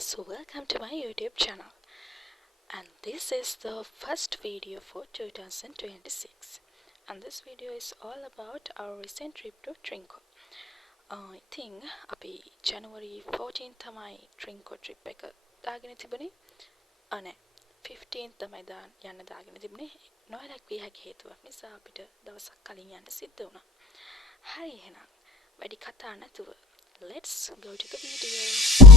guys, welcome to my YouTube channel, and this is the first video for 2026, and this video is all about our recent trip to Trinco. I think අපි January 14 තමයි Trinco trip එක දාගෙන තිබුණේ. නෑ 15 තමයි යන්න දාගෙන තිබුණේ. නොයලක් විය හැකි හේතුවක් නිසා අපිට දවසක් කලින් යන්න සිද්ධ වුණා. හරි එහෙනම් වැඩි කතා නැතුව let's go to the video.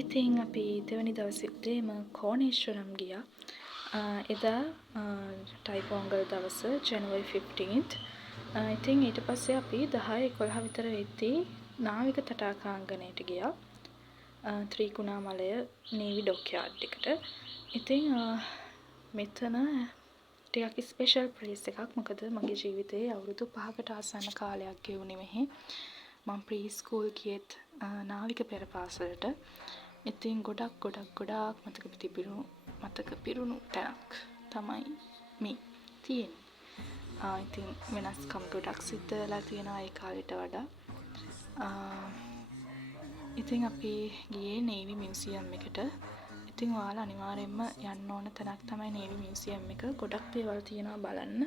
ඉතින් අපි දෙවැනි දවසේ උදේම කෝණේශ්වරම් ගියා. එදා ටයිපෝංගල් දවස January 15th. ඉතින් ඊට පස්සේ අපි 10-11 විතර වෙද්දී නාවික තටාකාංගණයට ගියා. ත්‍රිකුණාමලය නේවි ඩොක්යාඩ් එකට. ඉතින් මෙතන ටිකක් ස්පෙෂල් ප්ලේස් එකක්. මොකද මගේ ජීවිතේ අවුරුදු 5කට ආසන්න කාලයක් ගෙවුනේ මෙහි. මම ප්‍රී ස්කූල් ගියෙත් නාවික පෙරපාසලට. ඉතින් ගොඩක් මතක පිරුණු තැනක් තමයි මේ තියෙන්නේ. ඉතින් වෙනස්කම් ගොඩක් සිද්ධ වෙලා තියෙනවා ඒ කාලෙට වඩා. ඉතින් අපි ගියේ නේවි මියුසියම් එකට. ඉතින් ඔයාලා අනිවාර්යයෙන්ම යන්න ඕන තැනක් තමයි නේවි මියුසියම් එක. ගොඩක් දේවල් තියෙනවා බලන්න.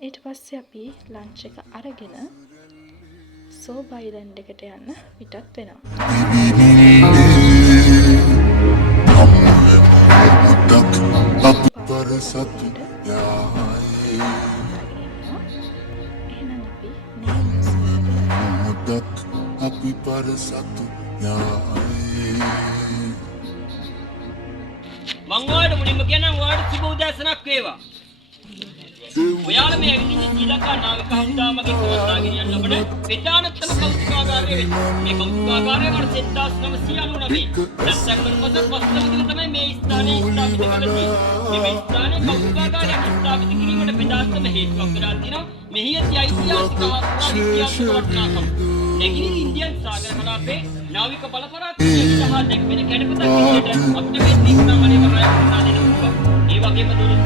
ඊට පස්සේ අපි ලන්ච් එක අරගෙන සෝබ් අයිලන්ඩ් එකට යන්න පිටත් වෙනවා. එහෙනම් අපි නේවි මියුසියම් එකට අපි පරසතු මං ඔයාලට මුලින්ම කියන්නම් ඔයාලට සුබ උදෑසනක් වේවා. ඔයාලා මේ ඇවිදින්නේ ශ්‍රී ලංකා නාවික හමුදාවගේ කවදාගෙන යන්න ඔබට ප්‍රධානතම කෞතුකාගාරය වෙනවා. මේ කෞතුකාගාරය වර්ෂ 1999 සැප්තැම්බර් මාස 5 වෙනිදා තමයි මේ ස්ථානයේ ස්ථාපිත කළේ. මේ ස්ථානයේ කෞතුකාගාරය ස්ථාපිත කිරීමට ප්‍රධානතම හේතුවක් වෙලා තියෙනවා. මෙහි ඇති ඓතිහාසික විද්‍යාත්මක වටිනාකම. නැගිනි ඉන්දියන් සාගර කලාපේ නාවික බල පරාක්‍රමය සහ දෙක්වෙන කැඩපතක් විදිහට අපිට මේ දීප්තමනේ වරාය පුරා දෙන්න පුළුවන්. ඒ වගේම දුරුස්ත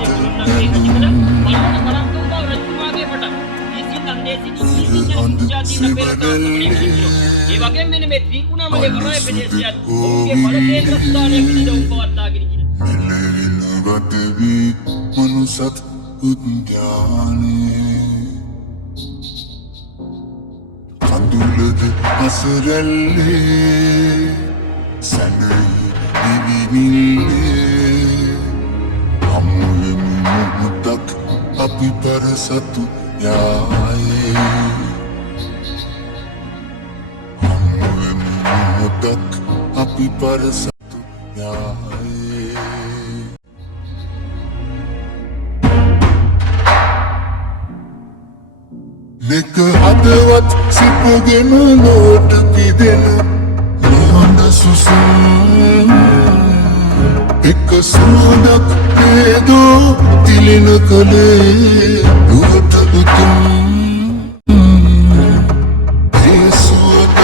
දෙකුණන්ගේ රජකල මනෝන පරම්පරාව රජතුමාගේ කොට ඉසි නන්දේසි ජාතින පෙරකාසමනේ විදිහට. ඒ වගේම මෙන්න මේ ත්‍රිකුණාමලේ වරාය ප්‍රදේශයත් ඔවුන්ගේ බල කේන්ද්‍ර ස්ථානයක් විදිහට උපවත්තාගෙන ඉන්නේ. මනුසත් උද්‍යානේ කඳුලද අසරල්ලේ සැනයි දිවිනිල්ලේ අමුයමු මුහුදක් අපි පරසතු යායේ අමුයමු මුහුදක් අපි පරසතු යායේ Nek hadawat sipugen lod piden Mohanda susan Ek sumadak pedo tilin kale Duat utum Esuat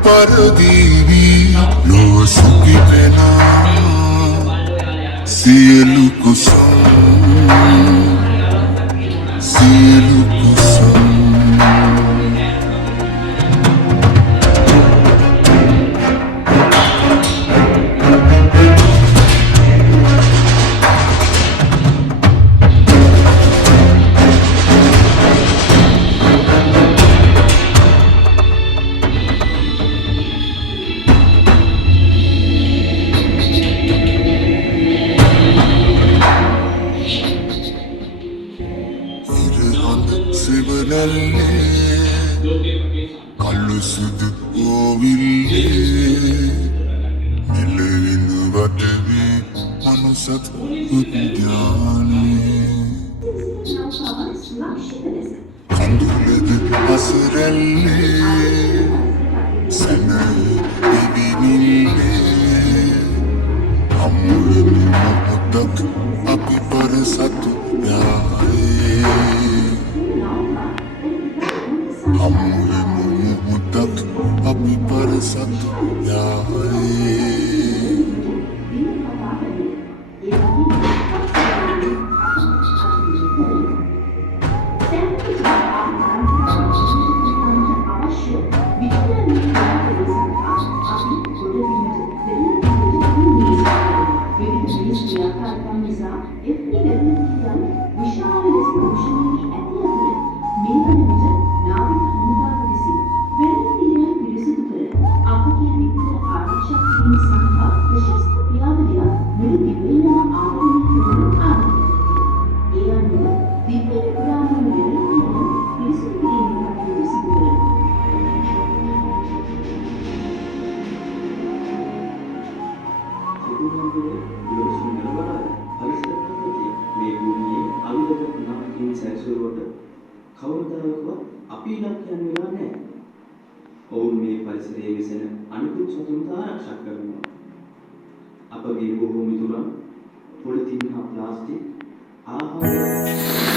paradivi Lo suki pena Sielu kusam Sielu kusam Kalusudu oville Nilevinu vatevi manusat udyane Kanduledu asralle Sanai divinille Ammulemu muhtak api parasatu yae Ammulemu muhtak api parasatu yae කවදාවත් අපි ඉලක්කයන් වෙලා නැහැ. ඔවුන් මේ පරිසරයේ විසෙන අනිකුත් සතුන්ට ආරක්ෂා කරනවා. අපගේ බොහෝ මිතුරන් පොලිතින් හා ප්ලාස්ටික් ආහාර